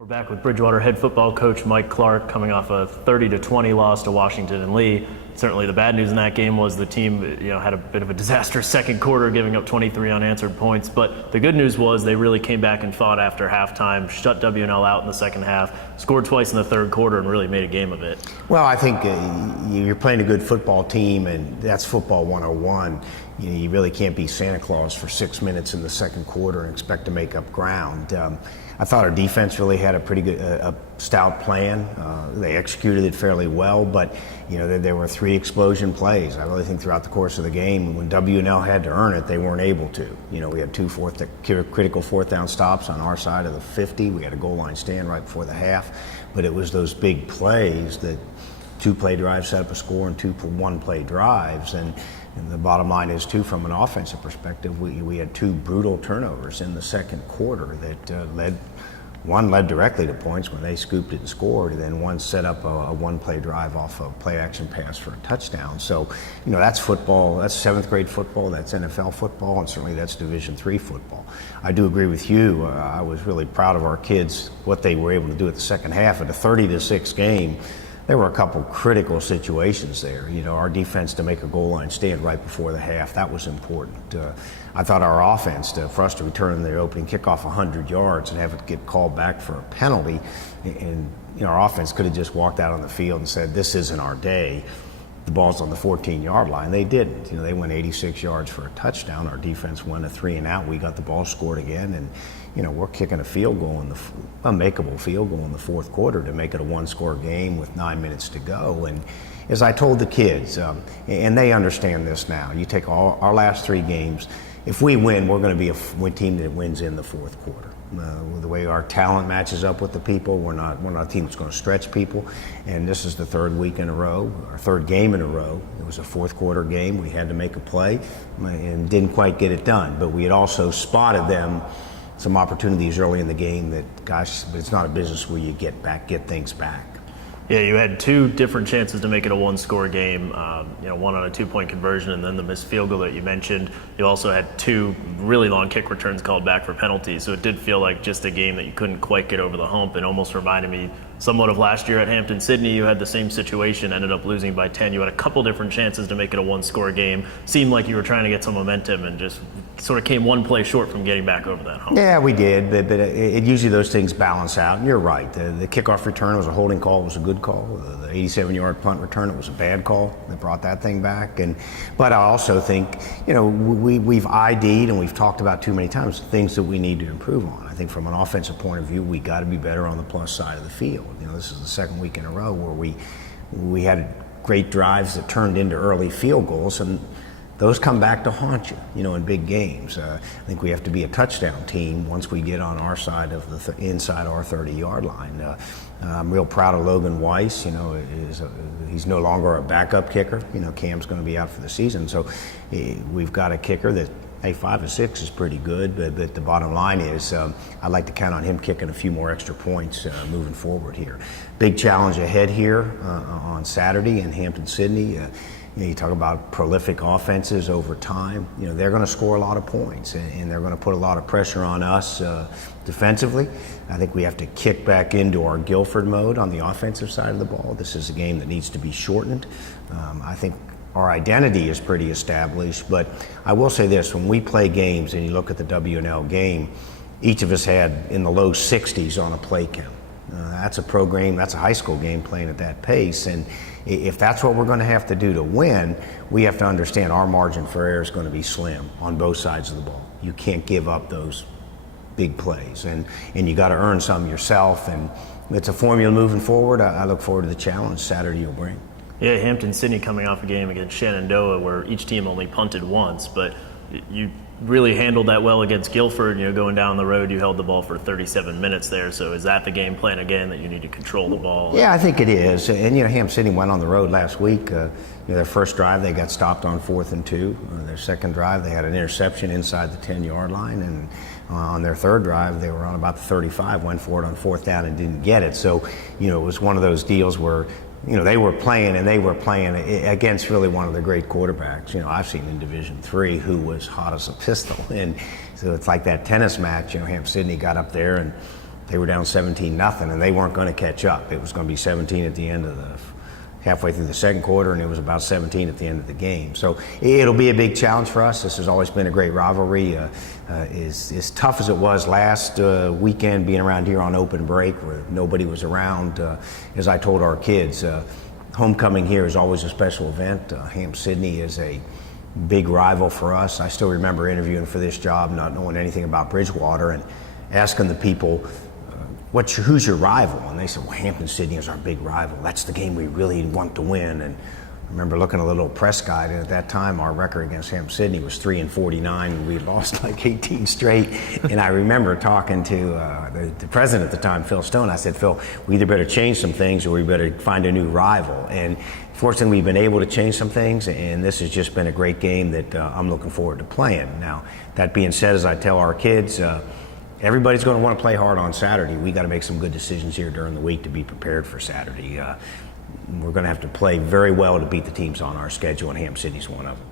We're back with Bridgewater head football coach Mike Clark coming off a 30-20 loss to Washington and Lee. Certainly the bad news in that game was the team had a bit of a disastrous second quarter, giving up 23 unanswered points. But the good news was they really came back and fought after halftime, shut WNL out in the second half, scored twice in the third quarter, and really made a game of it. Well, I think you're playing a good football team, and that's football 101. You really can't be Santa Claus for 6 minutes in the second quarter and expect to make up ground. I thought our defense really had a pretty good, stout plan. They executed it fairly well, but there were 3 explosion plays. I really think throughout the course of the game, when WNL had to earn it, they weren't able to. We had 2 critical fourth down stops on our side of the 50. We had a goal line stand right before the half, but it was those big plays that 2-play drives set up a score and 2 1-play drives. And the bottom line is, too, from an offensive perspective, we had 2 brutal turnovers in the second quarter that led directly to points when they scooped it and scored, and then one set up a 1-play drive off a play-action pass for a touchdown. So, that's football. That's 7th grade football. That's NFL football, and certainly that's Division III football. I do agree with you. I was really proud of our kids, what they were able to do at the second half. At a 30-6 game, there were a couple critical situations there. Our defense to make a goal line stand right before the half, that was important. I thought our offense, for us to return the opening kickoff 100 yards and have it get called back for a penalty, and our offense could have just walked out on the field and said, this isn't our day. The ball's on the 14-yard line. They didn't. They went 86 yards for a touchdown. Our defense went a 3-and-out. We got the ball scored again, and we're kicking a field goal a makeable field goal in the fourth quarter to make it a 1-score game with 9 minutes to go. And as I told the kids, and they understand this now, you take our last 3 games. If we win, we're going to be a team that wins in the fourth quarter. The way our talent matches up with the people, we're not a team that's going to stretch people. And this is the 3rd week in a row, our 3rd game in a row. It was a fourth quarter game. We had to make a play and didn't quite get it done. But we had also spotted them some opportunities early in the game that, gosh, but it's not a business where you get things back. Yeah, you had 2 different chances to make it a 1-score game, one on a 2-point conversion and then the missed field goal that you mentioned. You also had 2 really long kick returns called back for penalties, so it did feel like just a game that you couldn't quite get over the hump, and almost reminded me somewhat of last year at Hampton-Sydney. You had the same situation, ended up losing by 10. You had a couple different chances to make it a 1-score game. Seemed like you were trying to get some momentum and just sort of came 1 play short from getting back over that hump. Yeah, we did, but it usually those things balance out. And you're right. The kickoff return was a holding call. It was a good call. The 87-yard punt return, it was a bad call. They brought that thing back. But I also think, we've ID'd and we've talked about too many times things that we need to improve on. I think from an offensive point of view, we got to be better on the plus side of the field. This is the 2nd week in a row where we had great drives that turned into early field goals, and those come back to haunt you, in big games. I think we have to be a touchdown team once we get on our side of inside our 30-yard line. I'm real proud of Logan Weiss. He's no longer a backup kicker. Cam's going to be out for the season, so we've got a kicker that, 5 and 6 is pretty good, but the bottom line is I'd like to count on him kicking a few more extra points moving forward here. Big challenge ahead here on Saturday in Hampton-Sydney. You talk about prolific offenses over time. They're going to score a lot of points, and they're going to put a lot of pressure on us defensively. I think we have to kick back into our Guilford mode on the offensive side of the ball. This is a game that needs to be shortened. I think our identity is pretty established, but I will say this: when we play games and you look at the WNL game, each of us had in the low 60s on a play count. That's a pro game, that's a high school game playing at that pace, and if that's what we're going to have to do to win, we have to understand our margin for error is going to be slim on both sides of the ball. You can't give up those big plays, and you got to earn some yourself, and it's a formula moving forward. I look forward to the challenge Saturday will bring. Yeah, Hampton-Sydney coming off a game against Shenandoah where each team only punted once, but you really handled that well against Guilford. Going down the road, you held the ball for 37 minutes there. So is that the game plan again, that you need to control the ball? Yeah, I think it is. And Hampton-Sydney went on the road last week. Their first drive, they got stopped on 4th and 2. Their second drive, they had an interception inside the 10-yard line, and on their third drive, they were on about the 35, went for it on 4th down and didn't get it. So, it was one of those deals where they were playing against really one of the great quarterbacks, I've seen in Division III, who was hot as a pistol. And so it's like that tennis match, Hampton-Sydney got up there and They were down 17-0, and they weren't going to catch up. It was going to be 17 at the end of halfway through the second quarter, and it was about 17 at the end of the game. So it'll be a big challenge for us. This has always been a great rivalry. As tough as it was last weekend being around here on open break where nobody was around, as I told our kids, homecoming here is always a special event. Ham Sydney is a big rival for us. I still remember interviewing for this job, not knowing anything about Bridgewater, and asking the people, who's your rival? And they said, well, Hampton Sydney is our big rival. That's the game we really want to win. And I remember looking at a little press guide, and at that time our record against Hampton Sydney was 3-49, and we lost like 18 straight. And I remember talking to the president at the time, Phil Stone. I said, Phil, we either better change some things or we better find a new rival. And fortunately, we've been able to change some things, and this has just been a great game that I'm looking forward to playing. Now, that being said, as I tell our kids, everybody's going to want to play hard on Saturday. We got to make some good decisions here during the week to be prepared for Saturday. We're going to have to play very well to beat the teams on our schedule, and Ham City's one of them.